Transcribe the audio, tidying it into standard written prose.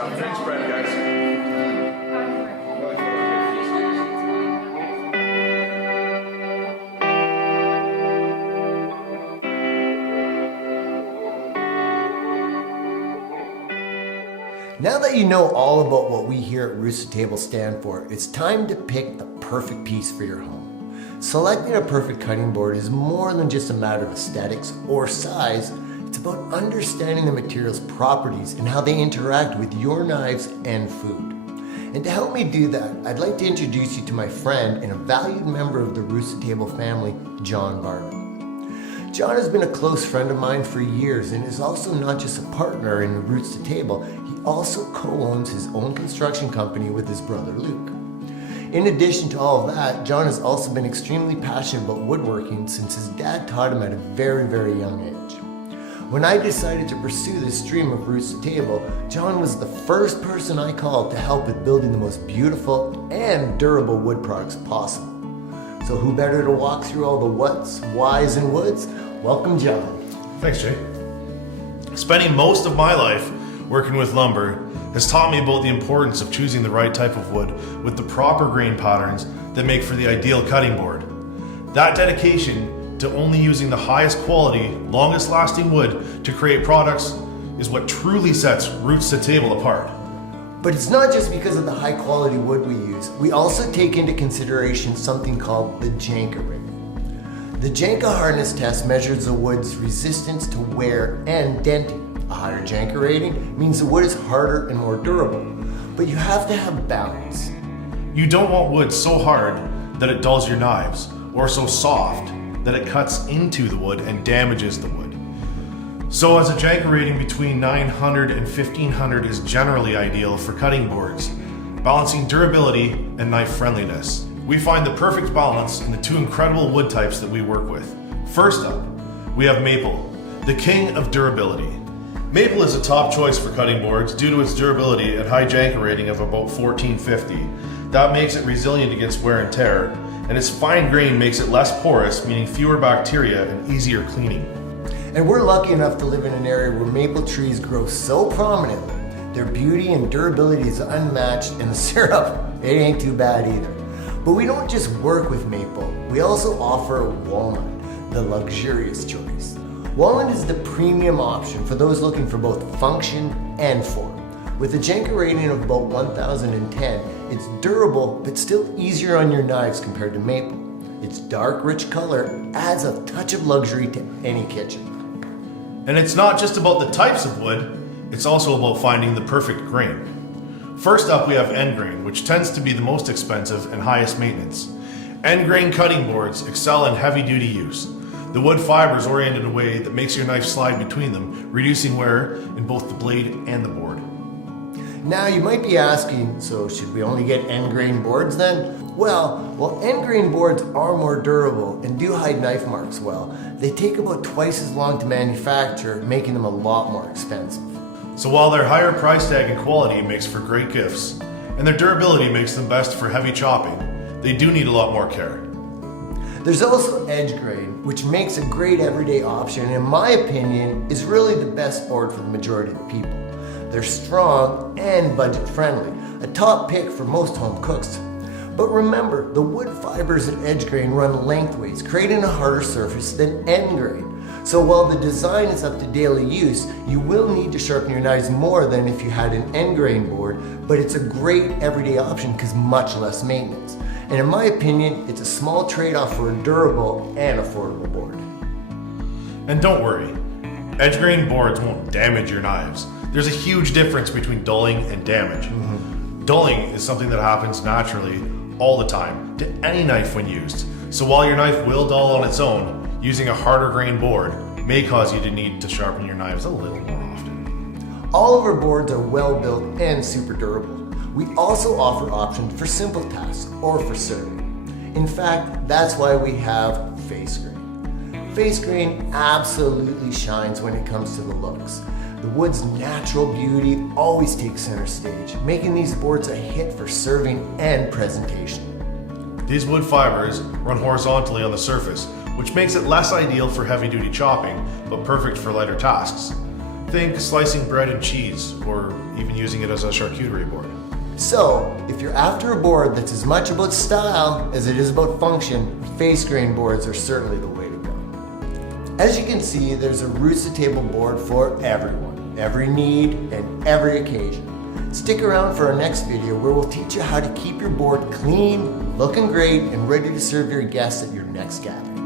Thanks, Brad, guys. Now that you know all about what we here at Rooster Table stand for, it's time to pick the perfect piece for your home. Selecting a perfect cutting board is more than just a matter of aesthetics or size. It's about understanding the material's properties and how they interact with your knives and food. And to help me do that, I'd like to introduce you to my friend and a valued member of the Rooster Table family, John Barber. John has been a close friend of mine for years and is also not just a partner in the Roots to Table, he also co-owns his own construction company with his brother Luke. In addition to all of that, John has also been extremely passionate about woodworking since his dad taught him at a very, very young age. When I decided to pursue this dream of Roots to Table, John was the first person I called to help with building the most beautiful and durable wood products possible. So who better to walk through all the whats, whys, and woulds? Welcome, John. Thanks, Jay. Spending most of my life working with lumber has taught me about the importance of choosing the right type of wood with the proper grain patterns that make for the ideal cutting board. That dedication to only using the highest quality, longest lasting wood to create products is what truly sets Roots to Table apart. But it's not just because of the high quality wood we use. We also take into consideration something called the Janka rating. The Janka Hardness test measures the wood's resistance to wear and denting. A higher Janka rating means the wood is harder and more durable, but you have to have balance. You don't want wood so hard that it dulls your knives, or so soft that it cuts into the wood and damages the wood. So as a Janka rating between 900 and 1500 is generally ideal for cutting boards, balancing durability and knife friendliness. We find the perfect balance in the two incredible wood types that we work with. First up, we have maple, the king of durability. Maple is a top choice for cutting boards due to its durability and high Janka rating of about 1450. That makes it resilient against wear and tear, and its fine grain makes it less porous, meaning fewer bacteria and easier cleaning. And we're lucky enough to live in an area where maple trees grow so prominently. Their beauty and durability is unmatched, and the syrup, it ain't too bad either. But we don't just work with maple, we also offer walnut, the luxurious choice. Walnut is the premium option for those looking for both function and form. With a Janka rating of about 1010, it's durable but still easier on your knives compared to maple. Its dark, rich color adds a touch of luxury to any kitchen. And it's not just about the types of wood, it's also about finding the perfect grain. First up, we have end grain, which tends to be the most expensive and highest maintenance. End grain cutting boards excel in heavy duty use. The wood fiber is oriented in a way that makes your knife slide between them, reducing wear in both the blade and the board. Now you might be asking, so should we only get end grain boards then? Well, end grain boards are more durable and do hide knife marks well. They take about twice as long to manufacture, making them a lot more expensive. So while their higher price tag and quality makes for great gifts, and their durability makes them best for heavy chopping, they do need a lot more care. There's also edge grain, which makes a great everyday option, and in my opinion, is really the best board for the majority of the people. They're strong and budget friendly, a top pick for most home cooks. But remember, the wood fibers in edge grain run lengthways, creating a harder surface than end grain. So while the design is up to daily use, you will need to sharpen your knives more than if you had an end grain board, but it's a great everyday option because much less maintenance. And in my opinion, it's a small trade-off for a durable and affordable board. And don't worry, edge grain boards won't damage your knives. There's a huge difference between dulling and damage. Dulling is something that happens naturally all the time to any knife when used. So while your knife will dull on its own, using a harder grain board may cause you to need to sharpen your knives a little more often. All of our boards are well built and super durable. We also offer options for simple tasks or for serving. In fact, that's why we have face grain. Face grain absolutely shines when it comes to the looks. The wood's natural beauty always takes center stage, making these boards a hit for serving and presentation. These wood fibers run horizontally on the surface, which makes it less ideal for heavy-duty chopping, but perfect for lighter tasks. Think slicing bread and cheese, or even using it as a charcuterie board. So, if you're after a board that's as much about style as it is about function, face grain boards are certainly the way to go. As you can see, there's a Roost Table board for everyone, every need, and every occasion. Stick around for our next video where we'll teach you how to keep your board clean, looking great, and ready to serve your guests at your next gathering.